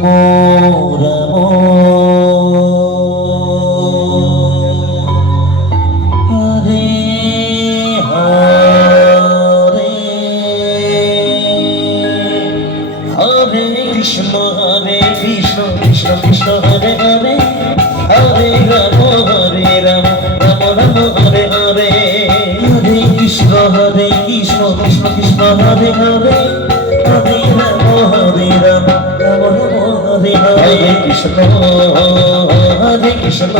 Ram Hare Hare Hare Krishna Krishna Krishna Hare Hare Hare Ram Ram Ram Hare Hare Hare Krishna Krishna Krishna Hare Hare Hare Ram Ram Ram Hare Hare Krishna Krishna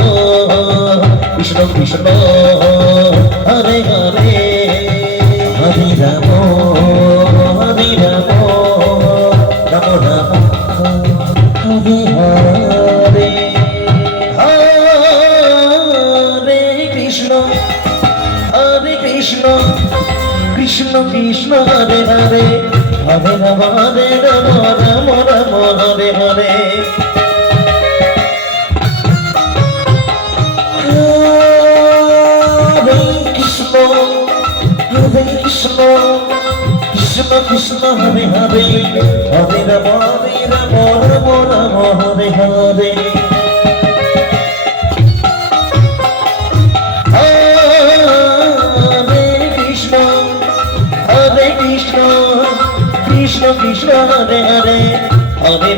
Krishna Krishna Hare Hare Hare Ram Ram Ram Hare Hare Hare Krishna Krishna Krishna Hare Hare Hare Ram Ram Ram Hare Hare Krishna Krishna Hare Hare Hare Ram Ram Ram Hare Hare Krishna Krishna Hare Hare Hare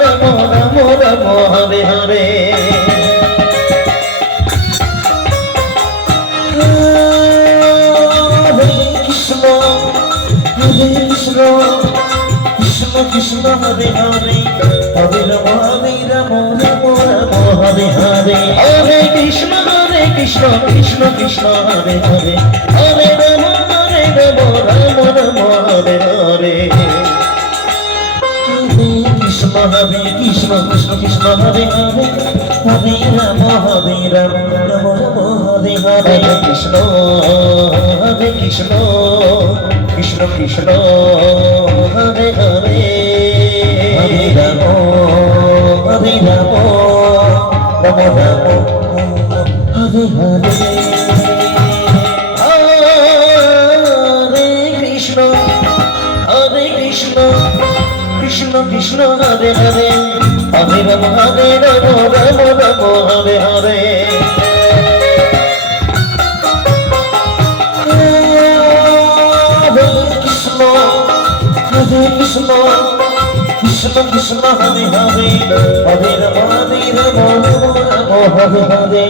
Ram Ram Ram Hare Hare Krishna Krishna Krishna Hare Hare Hare Ram Ram Hare Hare Hare Krishna Krishna Krishna Hare Hare Hare Ram Ram Ram Hare Hare Krishna Krishna Hare Hare Hare Ram Ram Ram Hare Hare Krishna Krishna Krishna Hare Hare Hare Ram Ram Ram Hare Hare Krishna Hare Hare Hare Ram Ram Ram Hare Hare Krishna Krishna Krishna Hare Hare Hare Ram Ram Hare Hare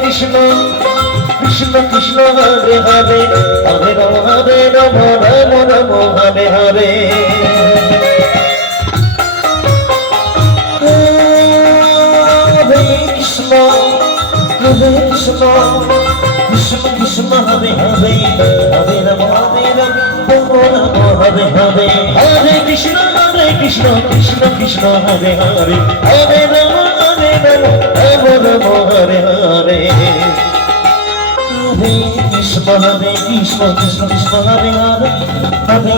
Krishna Krishna Krishna Hare Hare Hare Ram Ram Ram Hare Hare Krishna Krishna Hare Hare Hare Ram Ram Hare Hare Hare Krishna Krishna Hare Hare Hare Ram Ram Hare Hare Hare Krishna Krishna Hare Hare Hare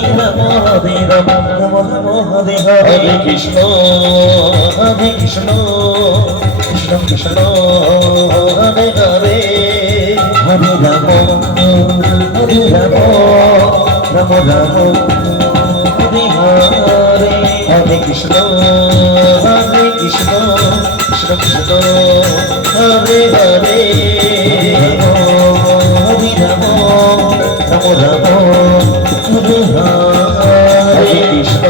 Ram Ram Hare Hare Krishna Krishna Krishna Hare Hare Hare Ram Ram Ram Hare Hare Hare Krishna Krishna Krishna Hare Hare Hare Ram Ram Hare Hare Krishna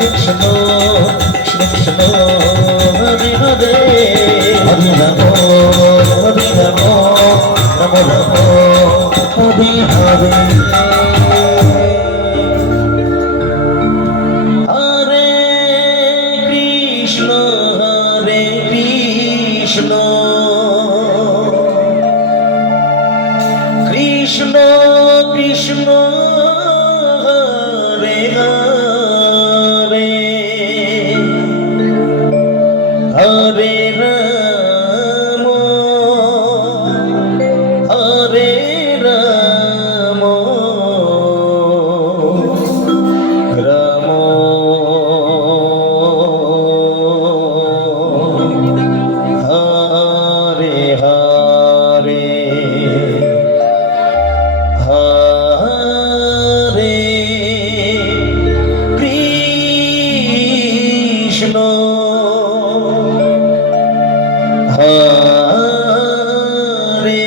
Krishna Krishna Hare Hare Hare Ram Ram Ram Hare Hare Krishna Krishna Hare Hare Hare Ram Hare Ram Ram Hare Hare Hare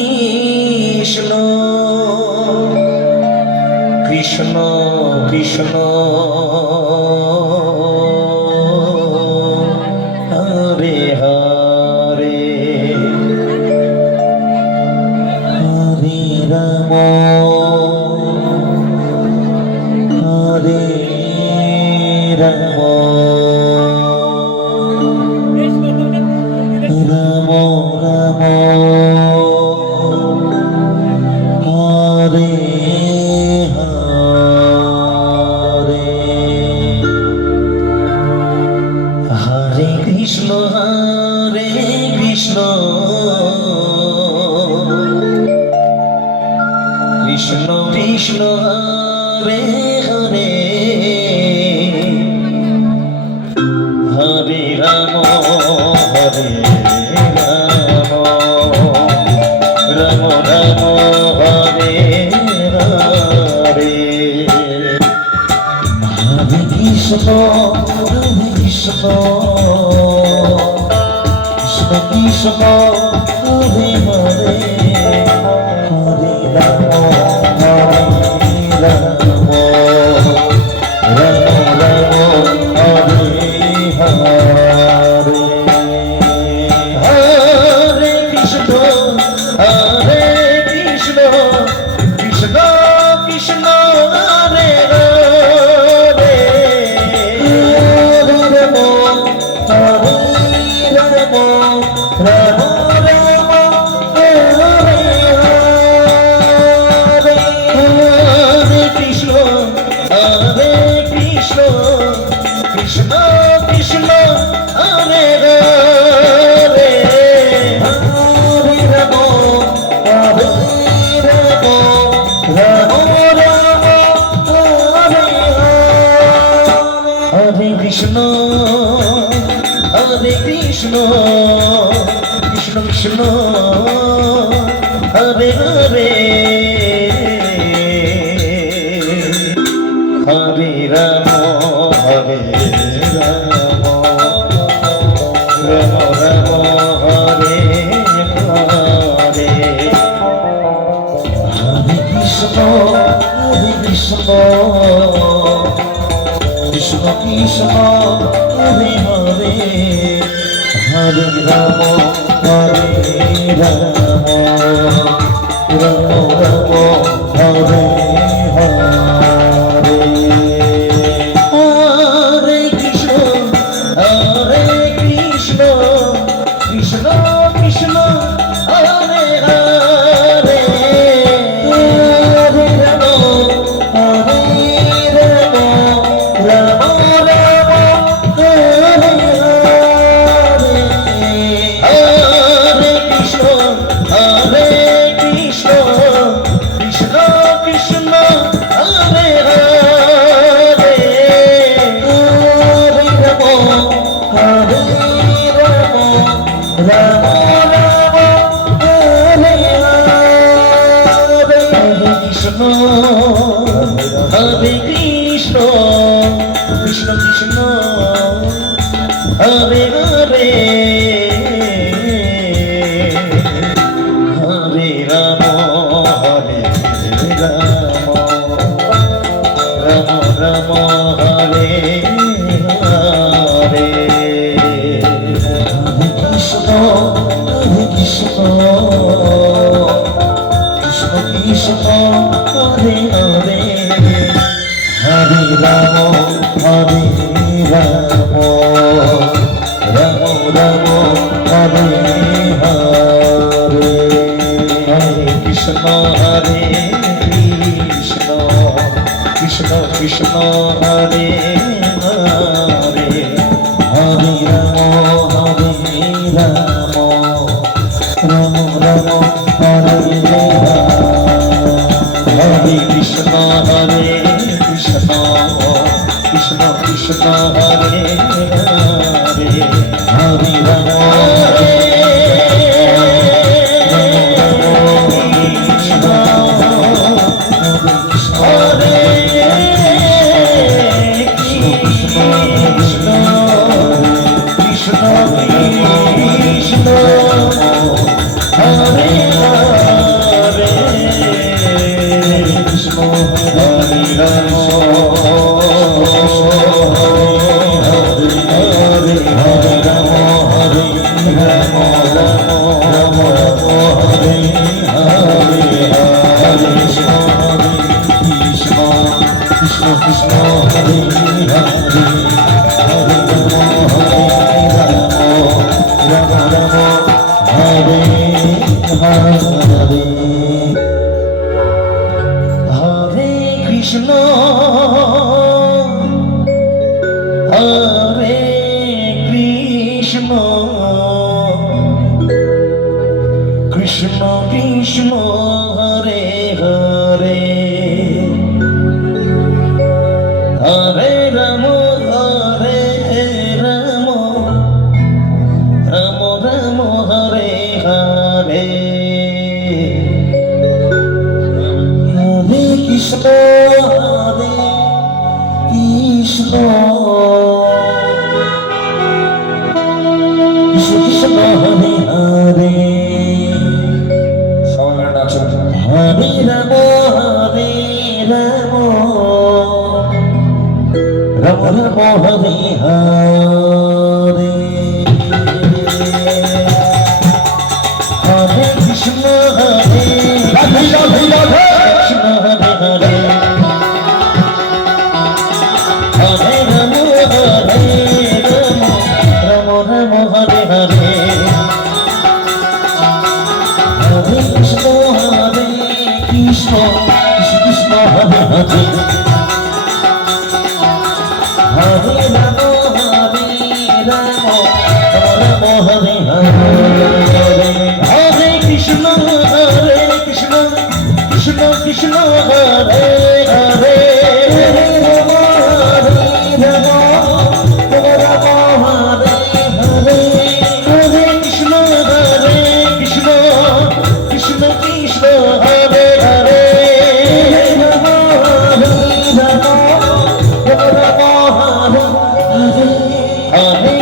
Krishna Krishna Krishna Hare Hare Hare Ram Hare Ram Ram Ram Hare Hare Hare Krishna Krishna Krishna Hare Hare Hare Ram Hare Ram Ram Ram Hare Hare Hare Krishna Krishna Krishna Hare Hare Hare Ram Hare Ram Ram Ram Hare Hare Hare Krishna Krishna Krishna Hare Hare Hare Ram Hare Ram Ram Ram Hare Hare Hare Krishna Krishna Krishna Krishna Hare Hare Hare Ram Hare Ram Ram Ram Hare Hare Krishna Krishna Krishna Hare Hare Hare Ram Hare Ram Ram Ram Hare Hare Hare Krishna Krishna Krishna Krishna Hare Hare Hare Ram Hare Ram Ram Ram Hare Hare Hare Krishna Krishna Krishna Krishna Hare Hare Hare Ram Hare Ram Ram Ram Hare Hare Hare Krishna Krishna Krishna Krishna Hare Hare Hare Ram Hare Ram Ram Ram Hare Hare Hare Krishna Krishna Krishna Krishna Hare Hare Hare Ram Hare Ram Ram Ram Hare Hare Hare Krishna Krishna Krishna Krishna Hare Hare Hare Ram Hare Ram Ram Ram Hare Hare Hare Krishna Krishna Krishna Krishna Hare Hare Hare Ram Ram Ram Hare Hare Krishna Krishna Krishna Krishna Hare Hare Hare Ram Krishna Krishna Krishna Krishna Hare Hare Hare Ram Hare Ram Ram Ram Hare Hare Hare Krishna Hare Krishna Krishna Hare Hare Hare Ram Ram Ram Hare Hare Hare Krishna Hare Krishna Hare Hare Hare Ram Hare Ram Ram Ram Hare Hare Hare Krishna Hare Krishna Krishna Hare Hare Hare Ram Ram Ram Hare Hare Hare Krishna Krishna Krishna Hare Hare Ram Ram Ram Hare Hare Hare Krishna Krishna Krishna Krishna Hare Hare Ram Ram Hare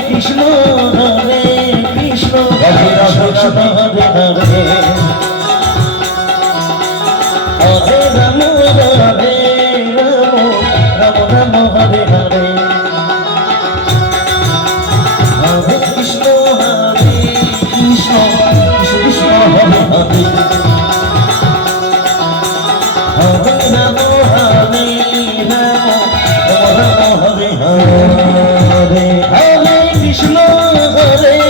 Krishna Krishna Hare Hare Hare Hare Ram Ram Ram Hare Hare Hare Krishna Krishna Krishna Hare Hare Hare Ram Ram Hare Hare Hare Krishna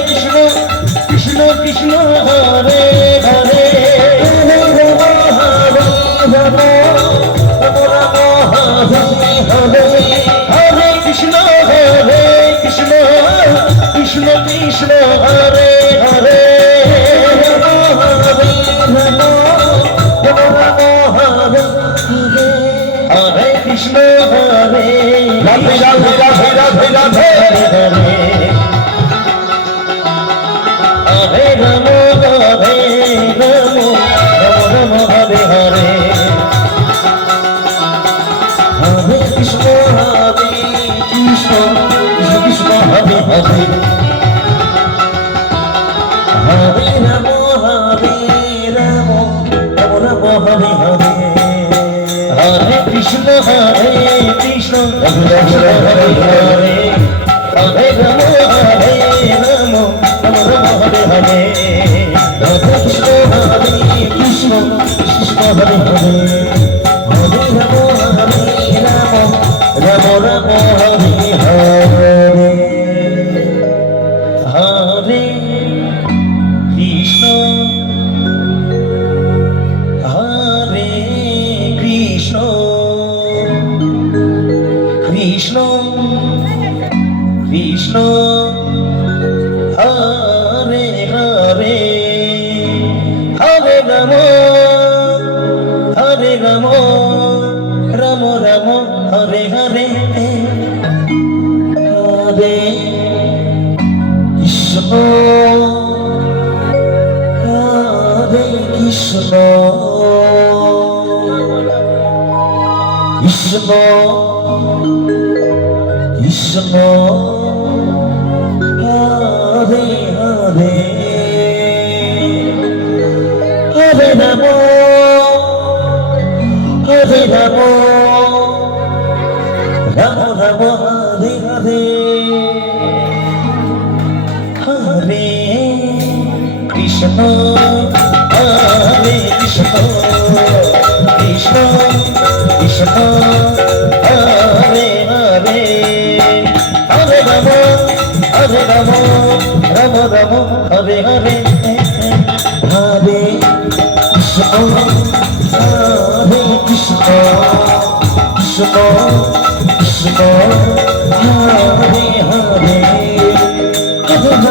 Krishna Krishna Krishna Hare Hare Ram Ram Hare Hare Hare Krishna Krishna Krishna Krishna Hare Hare Ram Ram Hare Hare Krishna Hare Radhe Radhe Radhe Radhe Radhe Hare Ram Ram Hare Hare Hare Krishna Krishna Krishna Hare Hare Hare Ram Ram Ram Hare Hare Hare Krishna Krishna Hare Hare Hare Ram Ram Ram Hare Hare Hare Krishna Krishna Krishna Hare Hare Hare Ram Ram Ram Hare Hare Hare Krishna Hare Krishna Krishna Krishna Hare Hare Hare Ram Ram Ram Hare Hare Hare Krishna Hare Krishna Krishna Krishna Hare Hare Hare Ram Ram Ram Hare Hare Hare Krishna Hare Krishna Krishna Krishna Hare Hare Hare Ram Ram Ram Hare Hare Hare Krishna Hare Krishna Krishna Krishna Hare Hare Hare Ram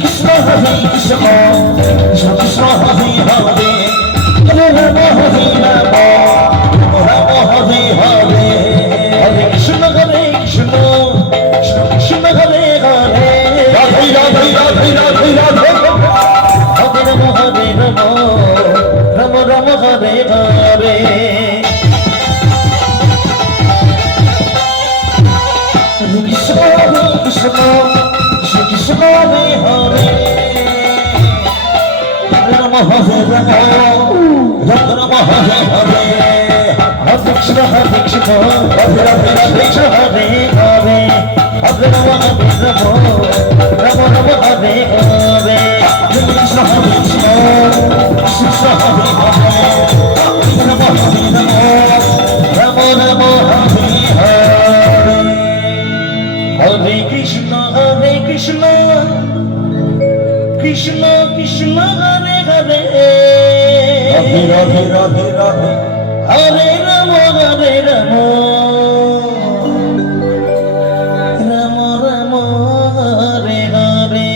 Krishna Hare Krishna, Krishna Krishna Hare Hare, Hare Rama Hare Rama, Rama Hare Hare, Hare Krishna Hare Krishna, Krishna Krishna Hare Hare, Radhe Radhe Radhe Radhe Radhe, Hare Rama Hare Rama, Rama Rama Hare Hare. Krishna Krishna Krishna Hare Hare, Hare Rama Hare Rama, Rama Rama Hare Hare, Hare Krishna Hare Krishna, Hare Rama Krishna Hare Hare, Hare Rama Hare Rama, Rama Rama Hare Hare, Hare Krishna Hare Krishna, Krishna Hare Hare, Hare Rama Hare Rama, Rama Rama Hare Hare. Hare Krishna, Krishna Krishna Hare Hare, Radhe Radhe Radhe Radhe, Hare Rama, Hare Rama, Rama Rama, Hare Hare,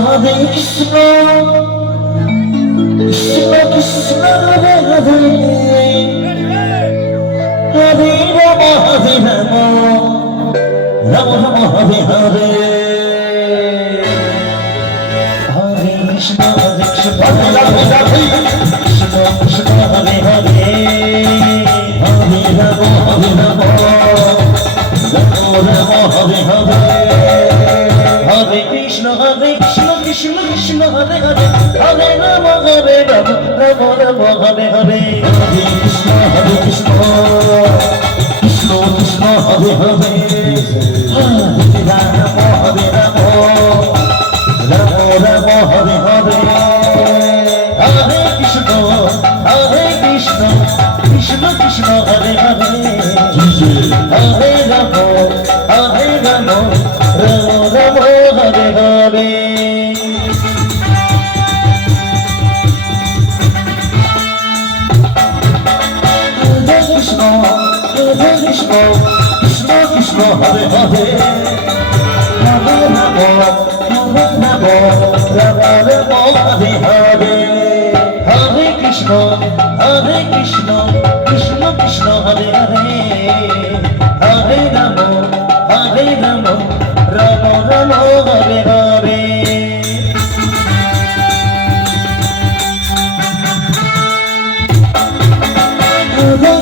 Hare Krishna, Krishna Krishna Hare Hare, Hare Rama, Hare Rama, Rama Rama Hare Hare, Hare Krishna, Krishna Radhe Radhe Radhe, Krishna Krishna Hare Hare, Hare Rama, Hare Rama, Rama Rama Hare Hare, Hare Krishna, Krishna Krishna Hare Hare, Hare Rama, Hare Rama, Rama Rama Hare Hare, Hare Krishna, Krishna Krishna Hare Hare, Hare Rama, Hare Rama, Rama Rama Hare Hare, Hare Krishna, Krishna Krishna Hare Hare, Hare Rama, Hare Rama, Rama Rama Hare Hare. Hare Krishna, Krishna Krishna Hare Hare, Hare Rama, Hare Rama, Rama Rama Hare Hare, Hare Krishna, Krishna Krishna Hare Hare, Hare Rama, Hare Rama, Rama Rama Hare Hare.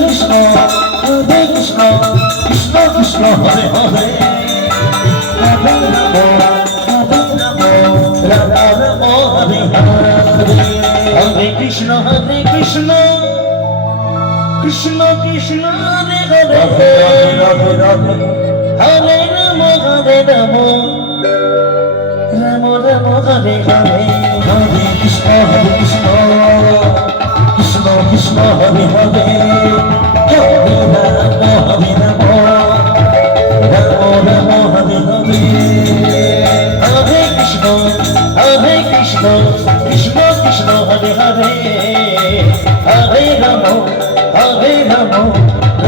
Hare Krishna, Krishna Krishna Hare Hare, Hare Rama, Hare Rama, Rama Rama Hare Hare, Hare Krishna, Krishna Krishna Hare Hare, Radhe Radhe Radhe, Hare Rama, Hare Rama, Rama Rama Hare Hare, Hare Krishna, Krishna Krishna Hare Hare, Hare Rama, Hare Rama, Rama Rama Hare Hare, Hare Krishna, Krishna Krishna Hare Hare, Hare Rama, Hare Rama,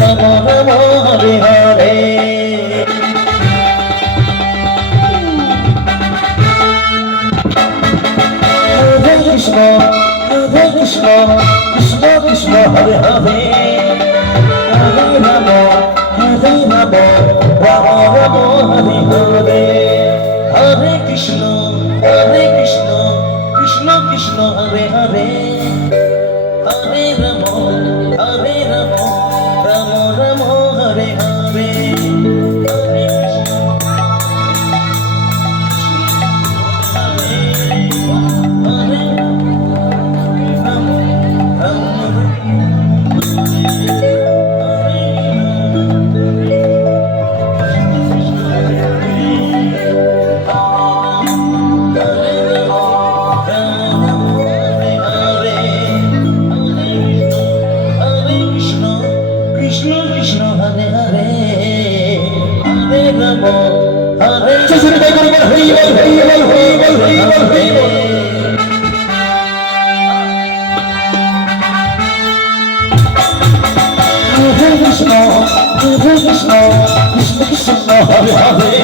Rama Rama Hare Hare. Hare Krishna, Krishna Krishna Hare Hare, Hare Rama, Hare Rama, Rama Rama Hare Hare, Hare Krishna, Krishna Krishna Hare Hare, Hare Rama, Hare Rama, Rama Rama Hare Hare, Hare Krishna, Hare Rama, Rama Krishna, Krishna Hare Hare,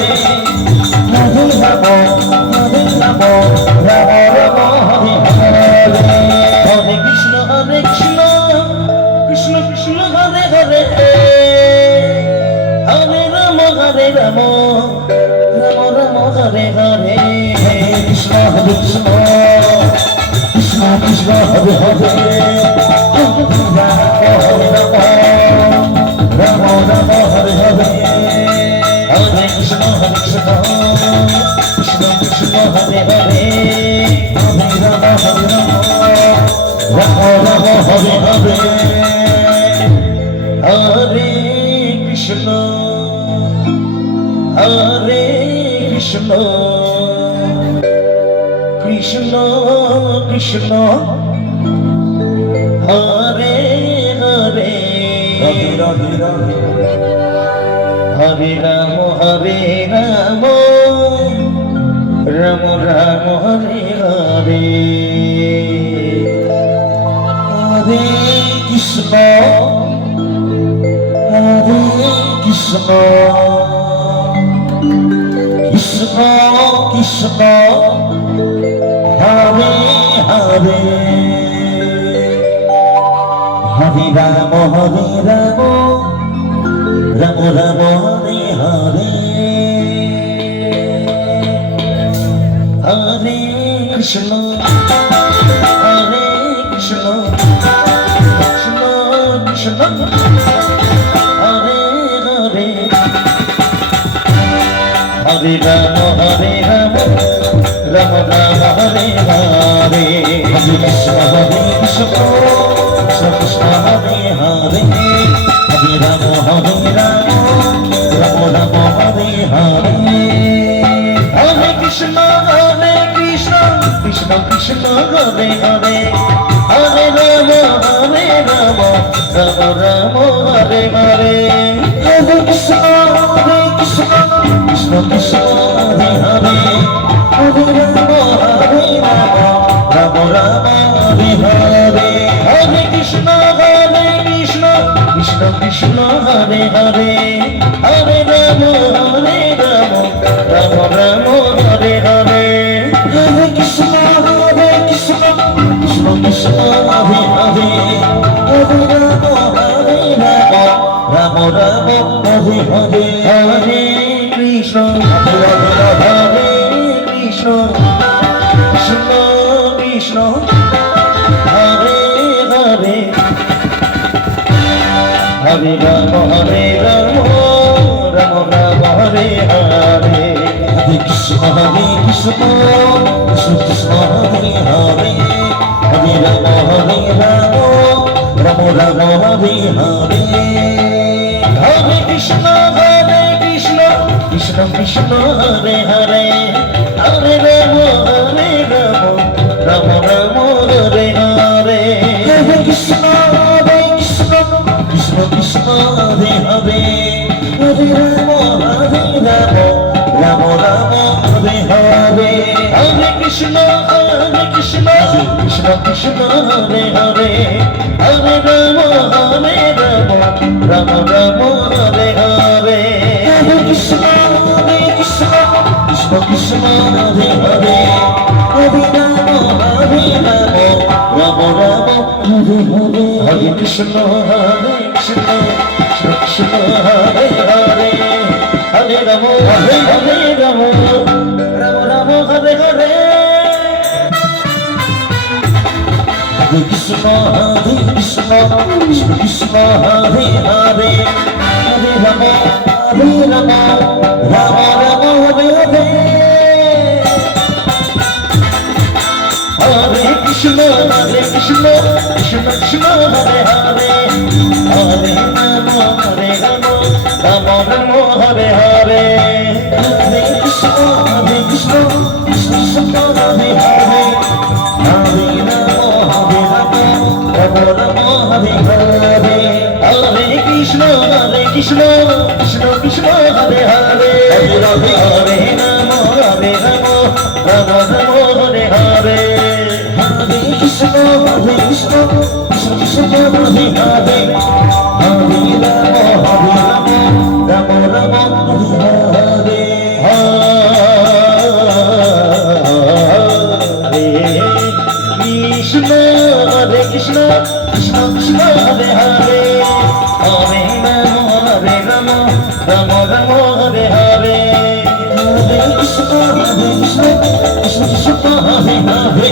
Krishna Hare Hare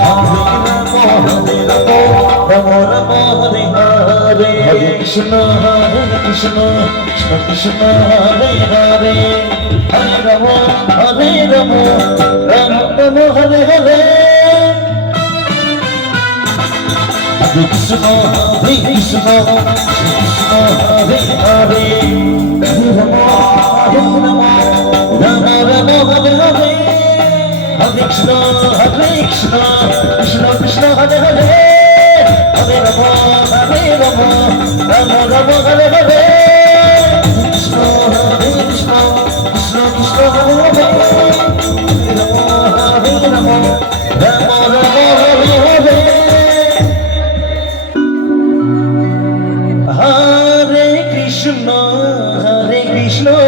Hare Rama Hare Hare Hare Krishna Krishna Krishna Hare Hare Hare Rama Rama Hare Hare Hare Krishna Krishna Hare Hare Hare Rama Rama Hare Hare Hare Krishna Krishna Krishna Hare Hare Hare Rama Rama Hare Hare Krishna Krishna Krishna Hare Hare Hare Rama Rama Hare Hare Hare Krishna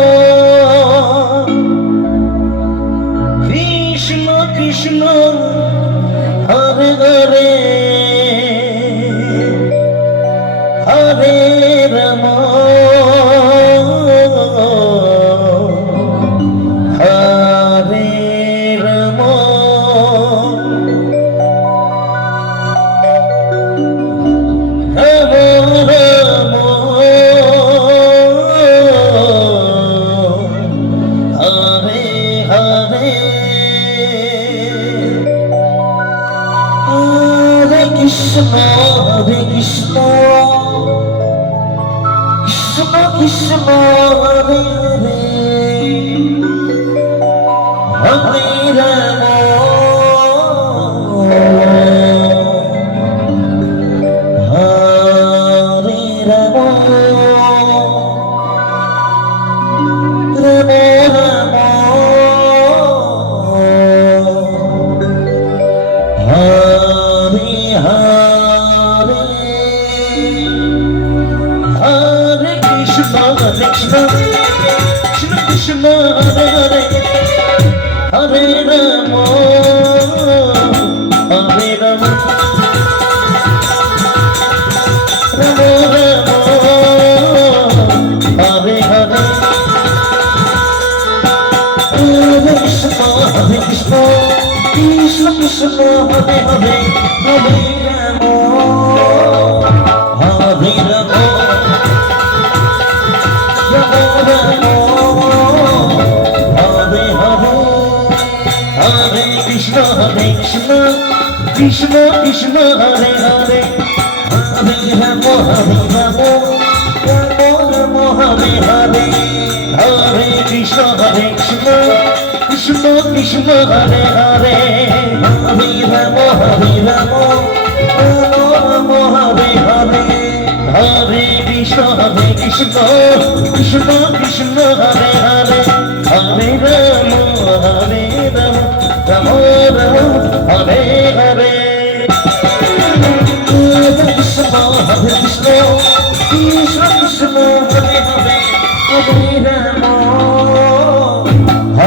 Krishna Krishna Hare Hare Hare Rama Hare Rama Rama Rama Hare Hare Hare Krishna Krishna Krishna Hare Hare Hare Rama Hare Rama Rama Rama Hare Hare Hare Krishna Krishna Krishna Hare Hare Hare Rama Hare Rama Rama Rama Hare Hare Hare Krishna Krishna Krishna Hare Hare Hare Rama Hare Rama Rama Rama Hare Hare Hare Krishna Krishna Krishna Hare Hare Hare Rama Rama Rama Hare Hare Hare Krishna Krishna Krishna Hare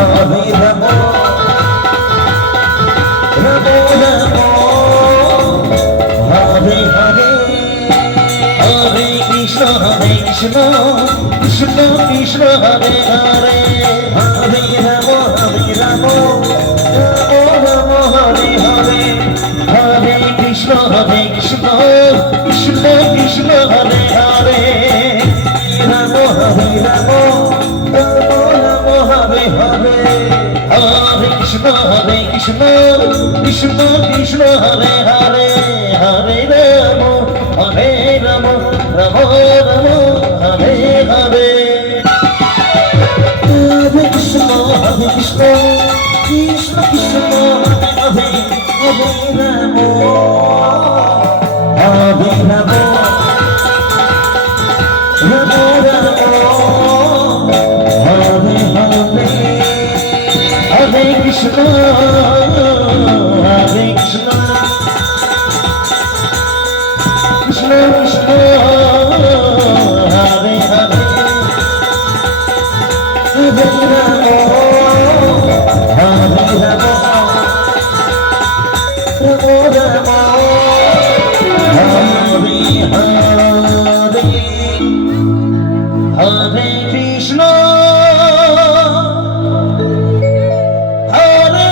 Hare Hare Rama Rama Rama Hare Hare Hare Krishna Krishna Krishna Hare Hare Hare Rama Rama Rama Hare Hare Hare Krishna Krishna Krishna Hare Hare Hare Rama Hare Rama Rama Rama Hare Hare Hare Krishna Krishna Krishna Hare Hare Hare Rama Rama Rama Hare Hare Hare Krishna Krishna Krishna Hare Hare Rama Rama Rama Hare Hare Hare Krishna Krishna Krishna Hare Hare Hare Rama Rama Rama Hare Hare Hare Krishna Krishna Krishna Hare Hare Rama Hare Rama Rama Rama Hare Hare Hare Krishna Krishna Krishna Hare Hare Hare Rama Hare Rama Rama Rama Hare Hare Hare Krishna Hare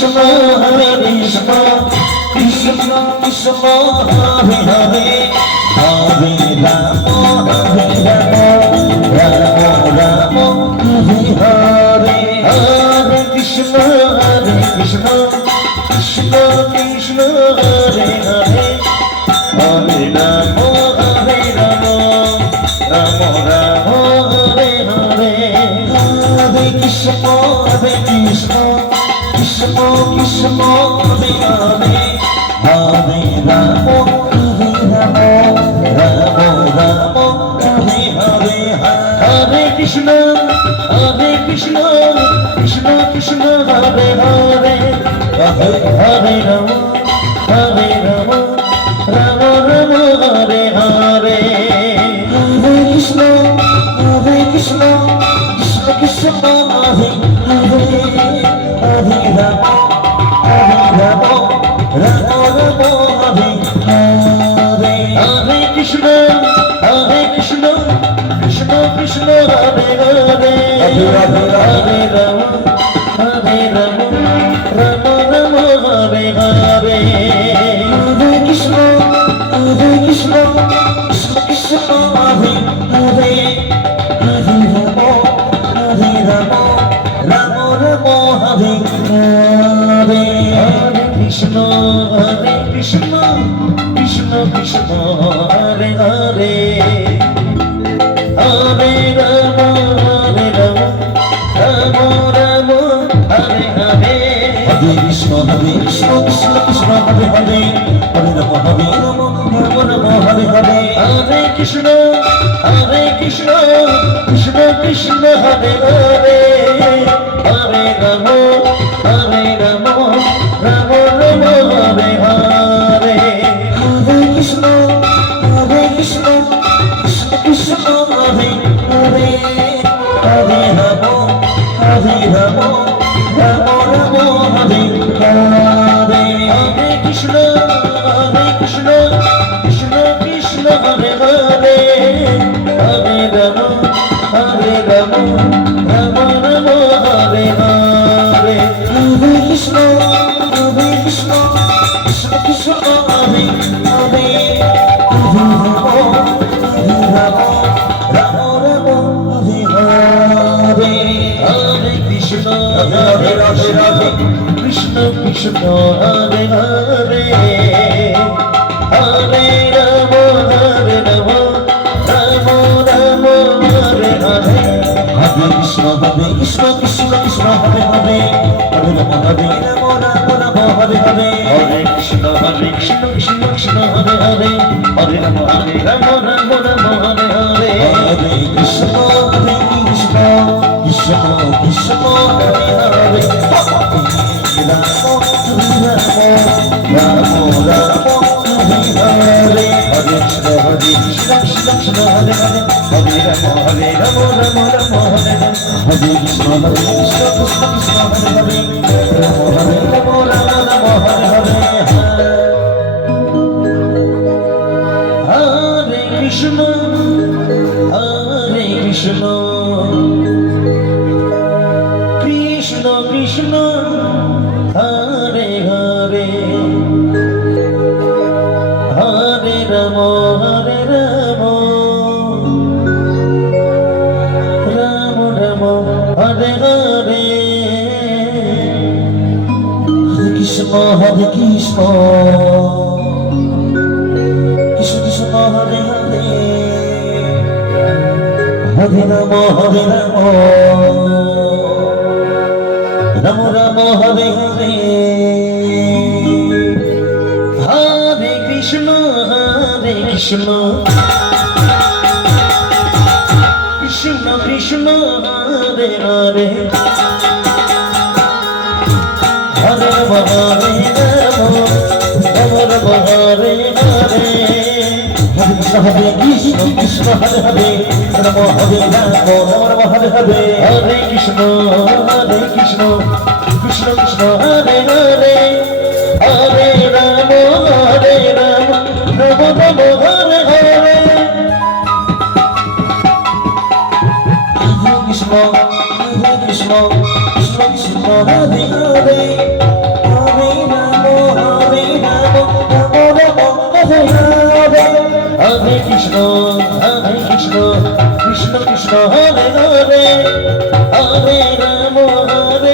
Krishna Hare Krishna Krishna Krishna Hare Hare Hare Ram Hare Ram Ram Ram Hare Hare Hare Krishna Krishna Krishna Hare Hare Hare Ram Hare Ram Ram Ram Hare Hare Hare Krishna Krishna Krishna Krishna Hare Hare Hare Ram Hare Ram Ram Ram Hare Hare Hare Krishna Krishna Krishna Krishna Hare Hare Hare Ram Ram Ram Hare Hare Hare Krishna Krishna Krishna Krishna Hare Hare Hare Ram Ram Ram Hare Hare Hare Krishna Krishna Krishna Krishna Hare Hare Hare Ram Ram Ram Hare Hare Hare Krishna Krishna Krishna Krishna Hare Hare Hare Ram Ram Ram Hare Hare Hare Krishna Krishna Krishna Krishna Hare Hare Hare Ram Ram Ram Hare Hare Hare Krishna Krishna Krishna Hare Hare Hare Ram Ram Ram Hare Hare Hare Krishna Krishna Krishna Krishna Hare Hare Hare Ram Ram Ram Hare Hare Hare Krishna Krishna Krishna Krishna Hare Hare Hare Ram Ram Ram Hare Hare Hare Krishna Krishna Krishna Krishna Hare Hare Hare Ram Ram Ram Hare Hare Hare Krishna Krishna Krishna Krishna Hare Hare Hare Ram Ram Ram Hare Hare Hare Krishna Radhe Radhe Radhe Krishna Krishna Hare Hare Hare Ram Ram Ram Hare Hare Hare Krishna Krishna Krishna Krishna Hare Hare Hare Ram Ram Ram Hare Hare Hare Krishna Krishna Krishna Hare Hare Hare Ram Ram Ram Hare Hare Hare Krishna Krishna Krishna Krishna Hare Hare Ram Ram Hare Hare Hare Krishna Krishna Hare Hare Hare Ram Ram Ram Hare Hare Krishna Krishna Krishna Hare Hare Hare Ram Ram Hare Hare Hare Krishna Krishna Krishna Hare Hare Hare Ram Ram Ram Hare Hare Hare Krishna Krishna Krishna Hare Hare Hare Ram Ram Ram Hare Hare Hare Krishna Krishna Krishna Krishna Hare Hare Hare Ram Ram Ram Hare Hare Hare Krishna Krishna Hare Hare Ram Hare Ram Ram Hare Hare Hare Krishna Krishna Krishna Hare Hare Hare Ram Ram Ram Hare Hare Krishna Krishna Krishna Krishna Krishna Hare Hare Hare Ram Ram Ram Hare Hare Krishna Krishna Krishna Krishna Hare Hare Hare Ram Ram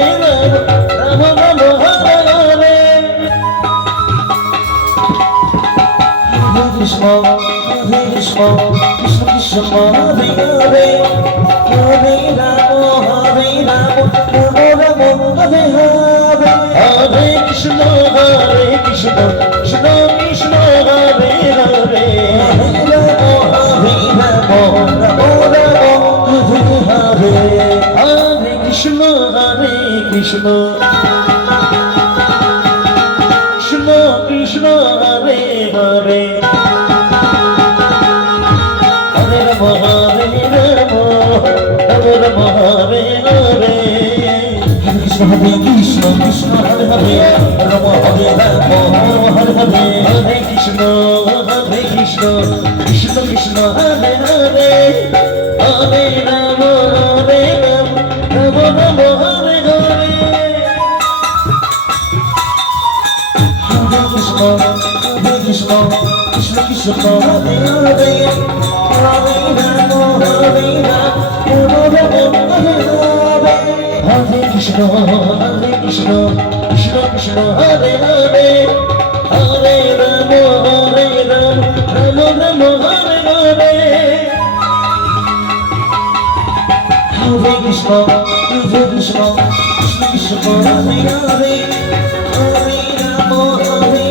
Ram Hare Hare Hare Krishna Krishna Krishna Hare Hare Hare Krishna Krishna Krishna Hare Hare Hare Rama Hare Rama Rama Rama Hare Hare Hare Krishna Krishna Hare Hare Rama Hare Rama Rama Hare Hare Hare Krishna Krishna Krishna Hare Hare Hare Rama Hare Rama Rama Rama Hare Hare Hare Krishna Krishna Krishna Hare Hare Hare Rama Hare Rama Rama Rama Hare Hare Hare Krishna Krishna Krishna Hare Hare Hare Rama Hare Rama Rama Rama Hare Hare Hare Krishna Krishna Krishna Hare Hare Hare Rama Hare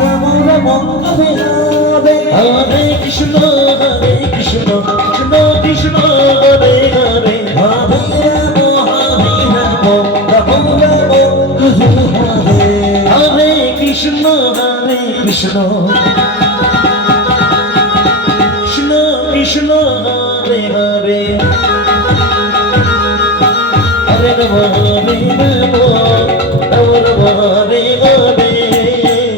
Rama Rama Rama Hare Hare Hare Krishna Krishna Krishna Hare Hare Hare Rama Hare Rama Rama Rama Hare Hare Hare Krishna Krishna Krishna Hare Hare Hare Rama Hare Rama Rama Rama Hare Hare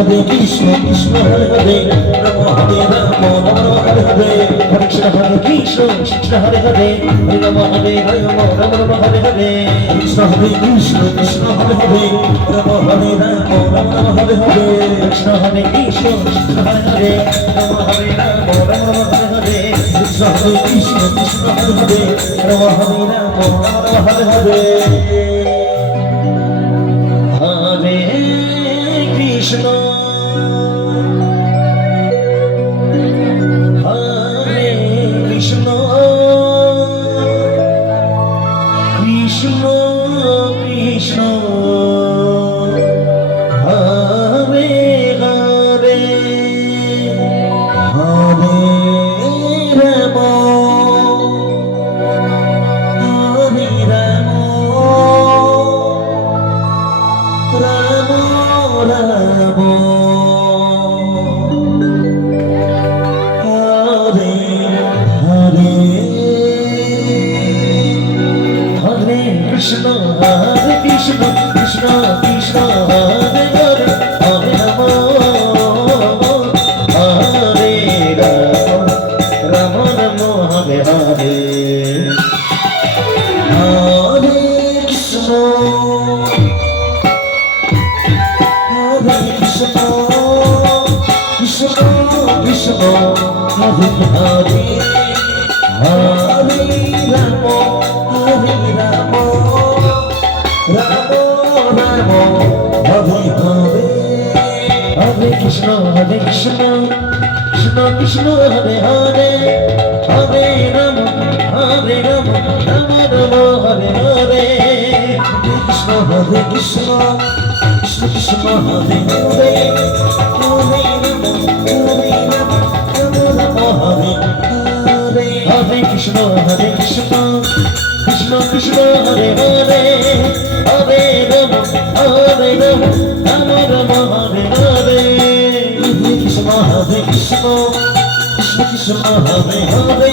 Hare Krishna Krishna Hare Hare Rama Hare Rama Rama Rama Hare Hare Hare Krishna Krishna Hare Hare Rama Hare Rama Rama Rama Hare Hare Krishna Krishna Hare Hare Rama Hare Rama Rama Rama Hare Hare Krishna Krishna Hare Hare Rama Hare Rama Rama Rama Hare Hare Krishna Krishna Hare Hare Rama Hare Rama Rama Rama Hare Hare Hare Krishna Hare Krishna Krishna Krishna Hare Hare Hare Rama Hare Rama Rama Rama Hare Hare Hare Krishna Krishna Krishna Hare Hare Hare Rama Hare Rama Rama Rama Hare Hare Hare Krishna Hare Krishna Krishna Krishna Hare Hare Hare Rama Hare Rama Rama Rama Hare Hare Hare Krishna Krishna Krishna Hare Hare Hare Rama Rama Rama Hare Hare Krishna Krishna Krishna Hare Hare Hare Rama Rama Rama Hare Hare Hare Krishna Krishna Krishna Hare Hare Hare Rama Rama Rama Hare Hare Krishna Krishna Krishna Hare Hare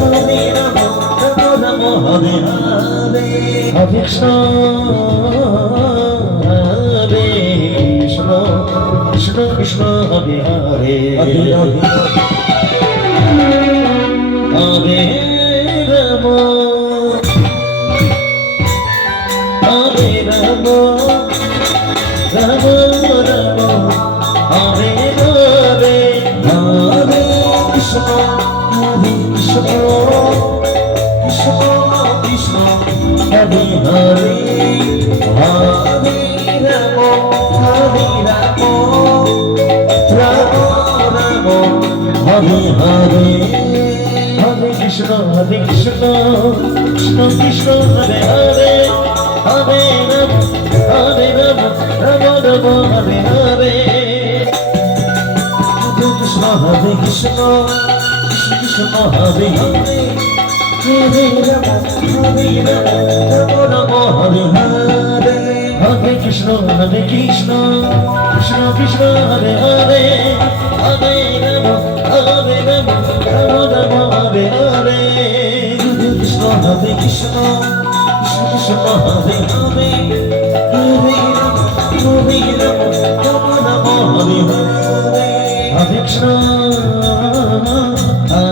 Hare Rama Rama Rama Hare Hare Hare Krishna Krishna Krishna Hare Hare Hare Rama Hare Krishna, Krishna Krishna Hare Hare, Hare Rama, Hare Rama, Rama Rama Hare Hare. Hare Krishna, Krishna Krishna Hare Hare, Hare Rama, Hare Rama, Rama Rama Hare Hare. Hare Krishna, Krishna Krishna Hare Hare, Hare Rama, Hare Rama, Rama Rama Hare Hare. Hare Krishna, Krishna Hare Hare, Hare Rama, Hare Rama, Rama Rama Hare Hare. Hare Krishna,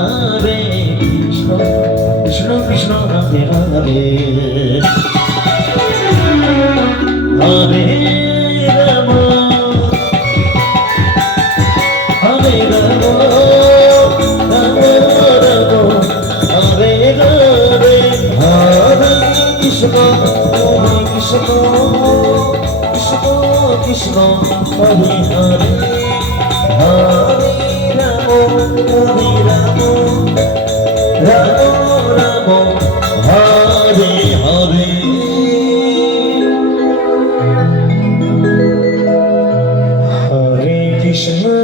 Hare Krishna, Krishna Krishna Hare Hare, Hare Rama, Hare Rama, Rama Rama Hare Hare. Krishna, Hare Krishna, Krishna Krishna Hare Hare, Hare Rama, Hare Rama, Rama Rama Hare Hare. Hare Krishna,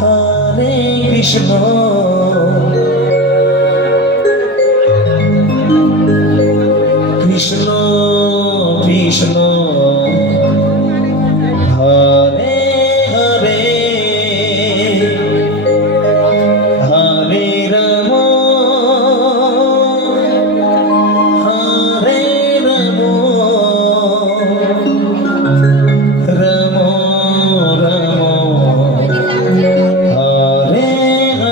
Hare Krishna, Krishna Krishna Hare Hare, Hare Rama, Hare Rama, Rama Rama Hare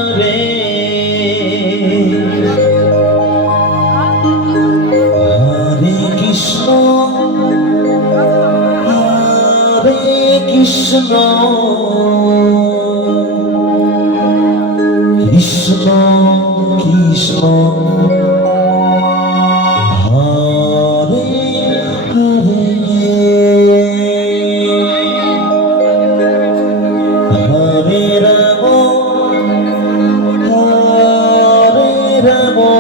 Hare. Krishna, Krishna Krishna Hare Hare, Hare Rama, Hare Rama,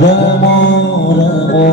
Rama Rama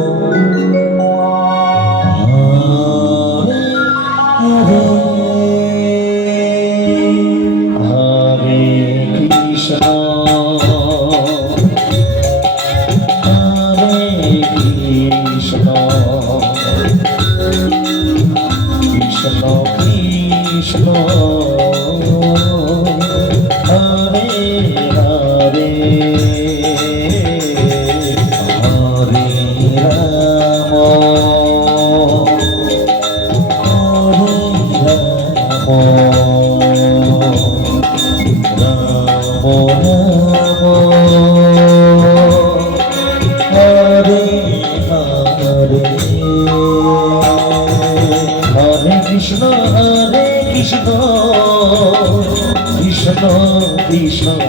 Krishna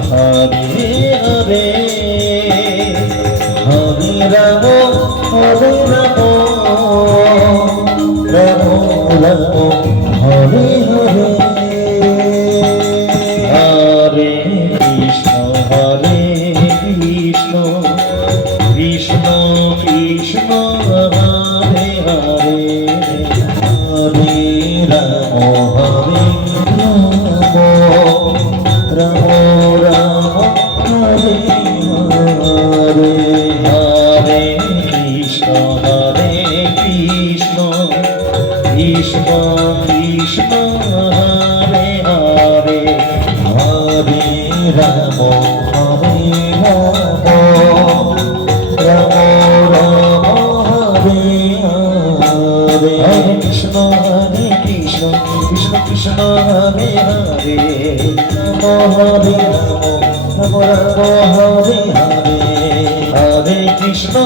Hare Hare, Hare Rama, Hare Rama, Rama Rama Hare Hare, Hare Krishna, Krishna Krishna Hare Hare, Hare Rama, Hare Rama, Rama Hare Hare, Hare Krishna, Krishna Krishna Hare Hare, Hare Rama, Hare Rama, Rama Rama Hare Hare, Hare Krishna, Krishna Krishna Hare Hare, Hare Rama, Rama Rama Hare Hare, Hare Krishna,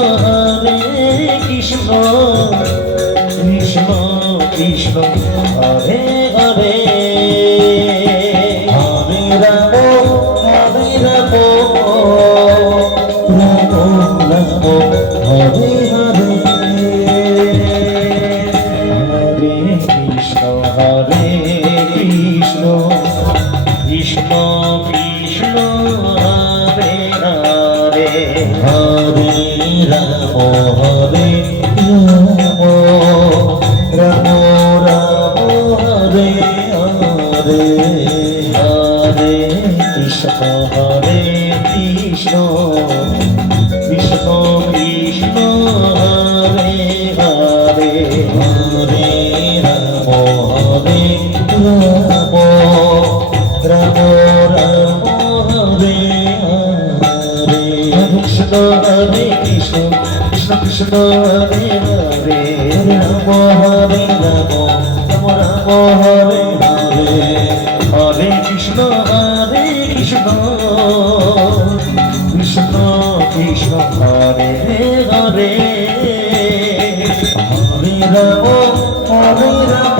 Krishna Krishna Hare Hare, Hare Rama, Hare Rama, Krishna Hare Hare Hare Ram Hare Ram Ram Hare Hare Hare Krishna Krishna Krishna Hare Hare Hare Ram Hare Ram Ram Hare Hare Krishna Hare Krishna Krishna Krishna Hare Hare Ram Hare Ram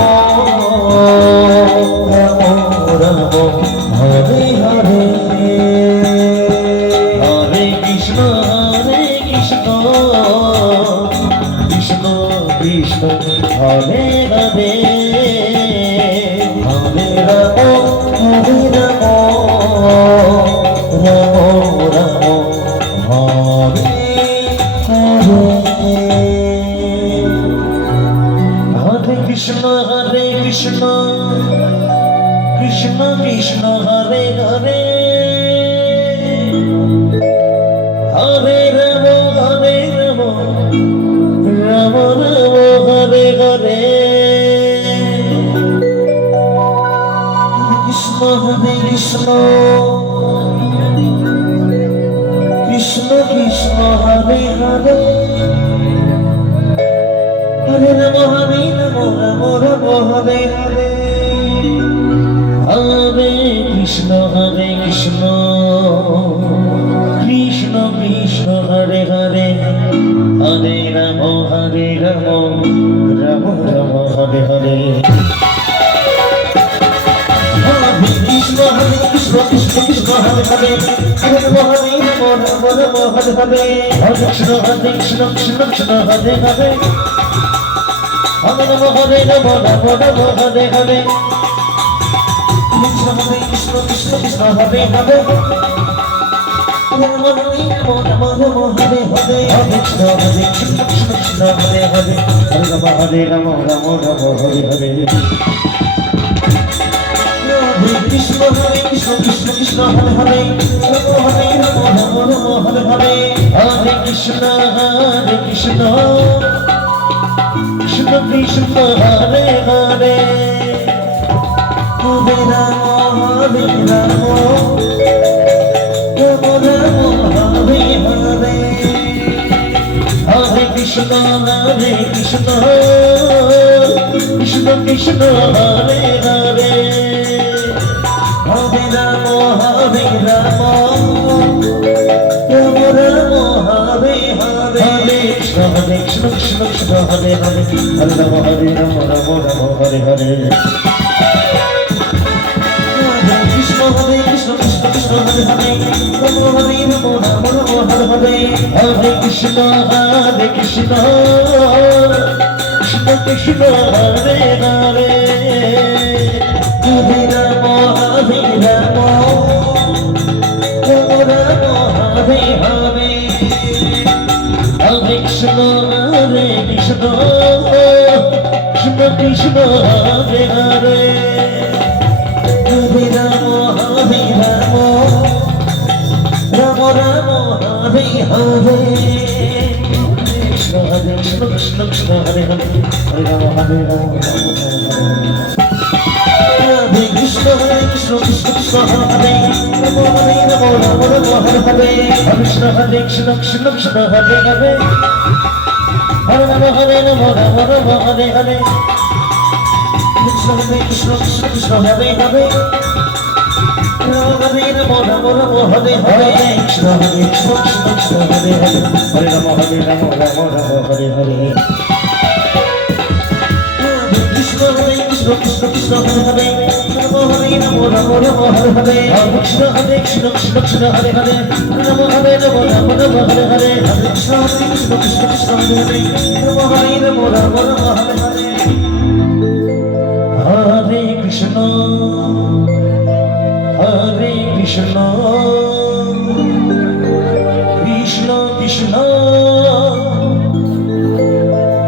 Ram Ram Hare Hare Hare Krishna Krishna Krishna Hare Hare Hare Ram Ram Ram Hare Hare Hare Krishna Krishna Krishna Krishna Hare Hare Hare Ram Ram Hare Hare Hare Krishna Krishna Krishna Krishna Hare Hare Hare Ram Ram Ram Hare Hare Krishna Hare Krishna Krishna Krishna Hare Hare Hare Ram Ram Ram Hare Hare Hare Krishna Krishna Krishna Krishna Hare Hare Hare Ram Ram Ram Hare Hare Hare Krishna Krishna Krishna Hare Hare Hare Ram Ram Hare Hare Hare Krishna Krishna Krishna Hare Hare Hare Ram Hare Hare Krishna Hare Krishna Krishna Krishna Hare Hare Hare Ram Ram Hare Hare Hare Krishna Krishna Hare Hare Hare Ram Hare Hare Krishna Hare Krishna Krishna Krishna Hare Hare Hare Ram Ram Hare Hare Hare Krishna Krishna Krishna Krishna Hare Hare Hare Ram Ram Hare Hare Hare Krishna Krishna Krishna Krishna Hare Hare Hare Ram Ram Hare Hare Hare Krishna Krishna Krishna Hare Hare Hare Ram Ram Hare Hare Krishna Hare Krishna Krishna Krishna Hare Hare Hare Ram Ram Hare Hare Hare Krishna Krishna Krishna Krishna Hare Hare Hare Ram Ram Hare Hare Hare Krishna Krishna Krishna Krishna Hare Hare Hare Ram Ram Ram Hare Hare Krishna Krishna Krishna Hare Hare Hare Ram Hare Ram Hare Krishna Krishna Krishna Hare Hare Ram Ram Hare Hare Hare Krishna Krishna Krishna Hare Hare Hare Ram Hare Hare Krishna Hare Krishna Krishna Krishna Hare Hare Hare Ram Ram Hare Hare Krishna Krishna Krishna Hare Hare Hare Ram Hare Hare Krishna Hare Krishna Krishna Krishna Hare Hare Hare Ram Ram Hare Hare Krishna Krishna Krishna Hare Hare Hare Ram Hare Hare Hare Krishna Hare Krishna Krishna Krishna Hare Hare Hare Ram Ram Hare Hare Hare Krishna Hare Krishna Krishna Krishna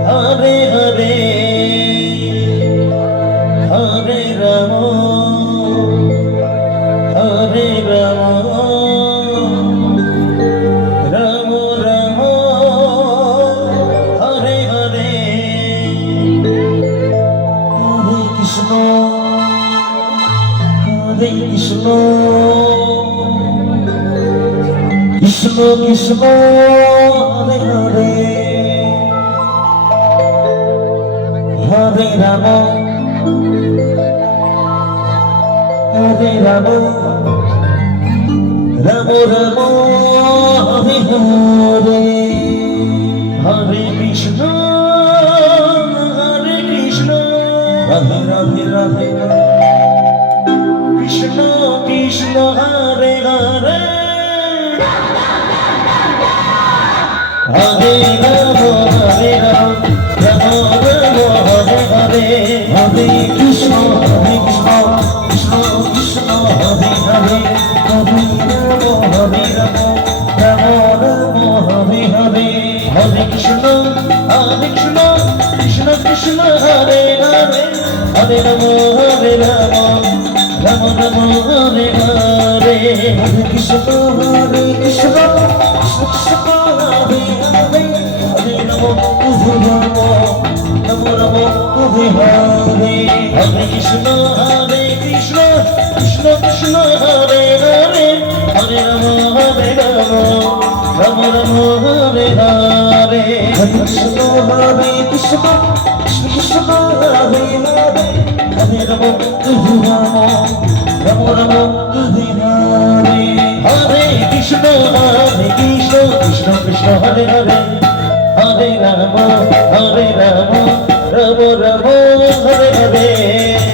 Hare Hare Hare Ram Hare Ram Ram Ram Hare Hare Hare Krishna Hare Krishna Krishna Krishna Hare Hare Hare Ram Hare Ram Ram Ram Hare Hare Hare Krishna Radhe Radhe Radhe Krishna Krishna Hare Hare Hare Ram Hare Ram Ram Ram Hare Hare Hare Krishna Krishna Krishna Hare Hare Hare Ram Hare Ram Ram Ram Hare Hare Hare Krishna Krishna Krishna Hare Hare Hare Ram Ram Ram Hare Hare Hare Krishna Hare Krishna Krishna Hare Hare Hare Ram Ram Ram Ram Hare Hare Hare Krishna Krishna Krishna Hare Hare Hare Ram Ram Ram Hare Hare Hare Krishna Krishna Krishna Hare Hare Hare Ram Ram Ram Hare Hare Hare Krishna Krishna Krishna Hare Hare Hare Ram Ram Ram Hare Hare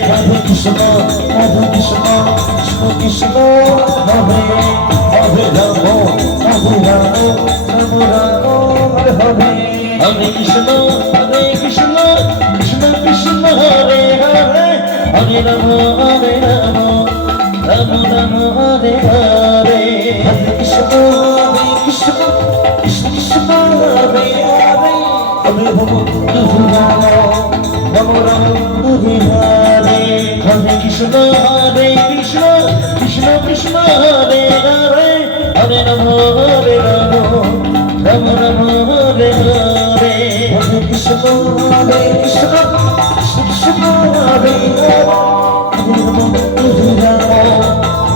Hare Krishna Krishna Krishna Hare Hare Ram Ram Ram Hare Hare Hare Krishna Krishna Krishna Hare Hare Hare Ram Ram Ram Hare Hare Hare Krishna Krishna Krishna Hare Hare Hare Ram Ram Hare Hare Hare Krishna Krishna Krishna Hare Hare Hare Ram Ram Ram Hare Hare Hare Krishna Krishna Krishna Hare Hare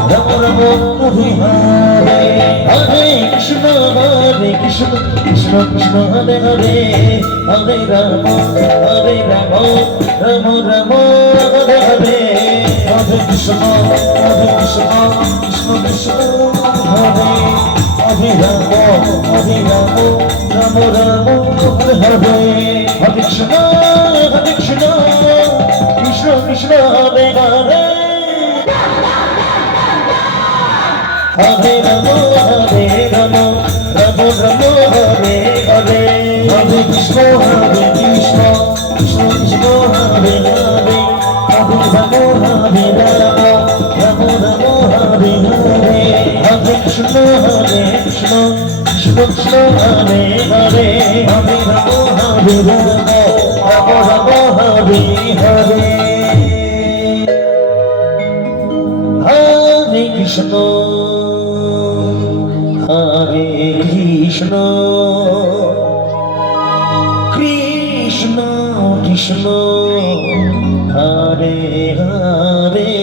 Ram Ram Hare Hare Hare Krishna Krishna Krishna Hare Hare Hare Ram Ram Ram Hare Hare Hare Krishna Krishna Krishna Hare Hare Ram Ram Ram Hare Hare Hare Krishna Krishna Krishna Hare Hare Hare Ram Ram Ram Hare Hare Hare Krishna Krishna Krishna Hare Hare Hare Ram Ram Ram Hare Hare Hare Krishna Krishna Krishna Hare Hare Hare Ram Ram Ram Hare Hare Hare Krishna Krishna Krishna Krishna Hare Hare Hare Ram Ram Ram Hare Hare Hare Krishna Krishna Krishna Hare Hare Hare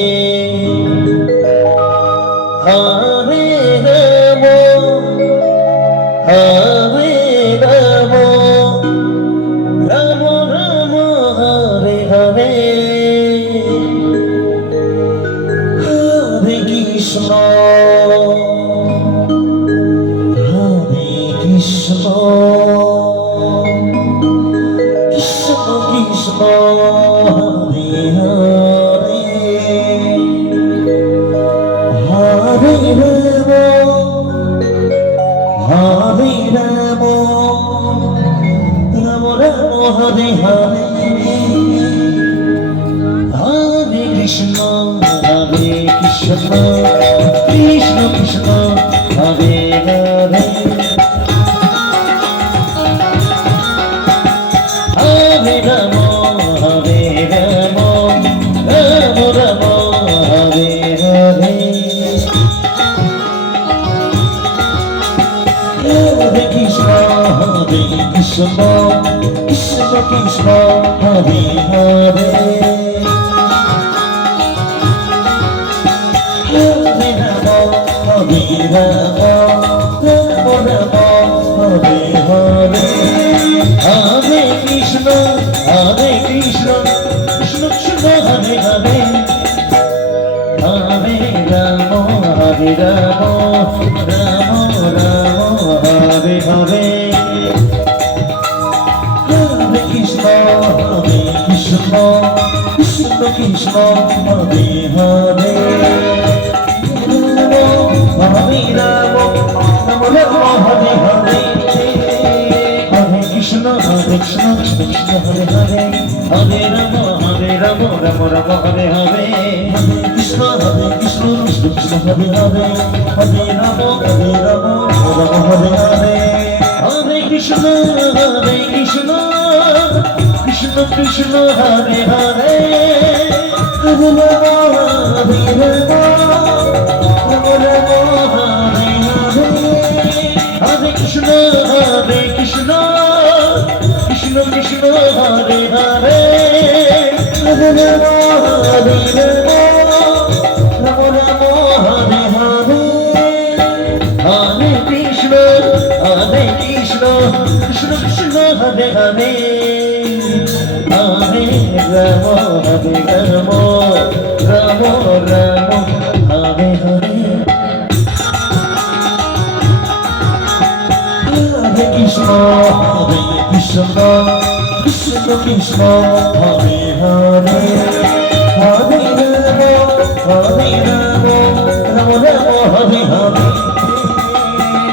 Ram Ram Ram Hare Hare Hare Krishna Krishna Krishna Krishna Krishna Hare Hare Hare Ram Hare Ram Ram Ram Hare Hare Hare Krishna Krishna Krishna Hare Hare Hare Ram Ram Ram Hare Hare Hare Krishna Krishna Krishna Krishna Hare Hare Hare Ram Ram Hare Hare Hare Krishna Krishna Krishna Hare Hare Hare Ram Ram Ram Hare Hare Hare Krishna Krishna Krishna Hare Hare Hare Ram Ram Hare Hare Hare Krishna Krishna Krishna Krishna Hare Hare Hare Ram Ram Hare Hare Hare Krishna Krishna Krishna Krishna Hare Hare Hare Ram Ram Hare Hare Hare Krishna Krishna Krishna Krishna Hare Hare Hare Ram Ram Ram Hare Hare Hare Krishna Krishna Krishna Krishna Hare Hare Hare Ram Ram Ram Hare Hare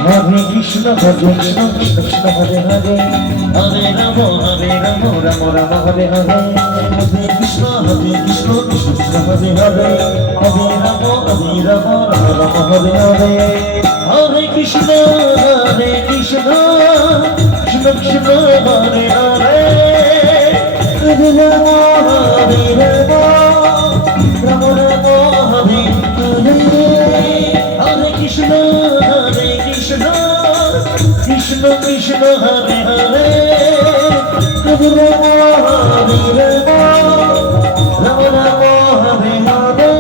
Hare Krishna Krishna Krishna Hare Hare Hare Ram Ram Ram Hare Hare Hare Krishna Krishna Krishna Hare Hare Hare Ram Ram Hare Hare Hare Krishna Krishna Krishna Krishna Hare Hare Hare Ram Ram Ram Hare Hare Hare Krishna Krishna Krishna Krishna Hare Hare Hare Ram Ram Ram Hare Hare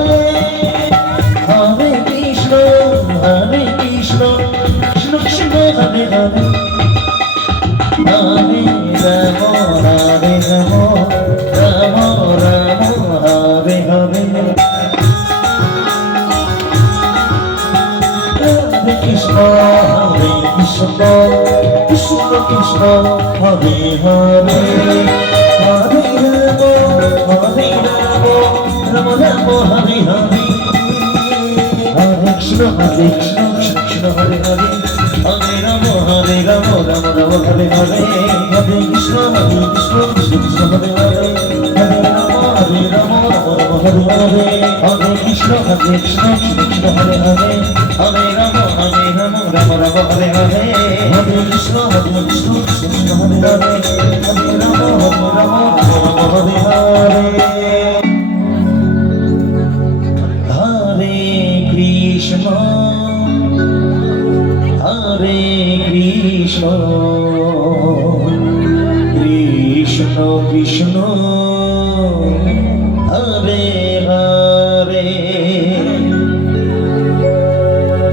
Hare Krishna Krishna Krishna Krishna Hare Hare Hare Ram Ram Ram Hare Hare Hare Krishna Krishna Krishna Krishna Hare Hare Hare Ram Ram Ram Hare Hare Hare Krishna Krishna Krishna Hare Hare Hare Ram Ram Ram Hare Hare Hare Krishna Krishna Krishna Hare Hare Hare Ram Ram Hare Hare Hare Krishna Krishna Krishna Hare Hare Hare Ram Ram Hare Hare Hare Krishna Krishna Krishna Hare Hare Hare Ram Ram Hare Hare Hare Krishna Krishna Krishna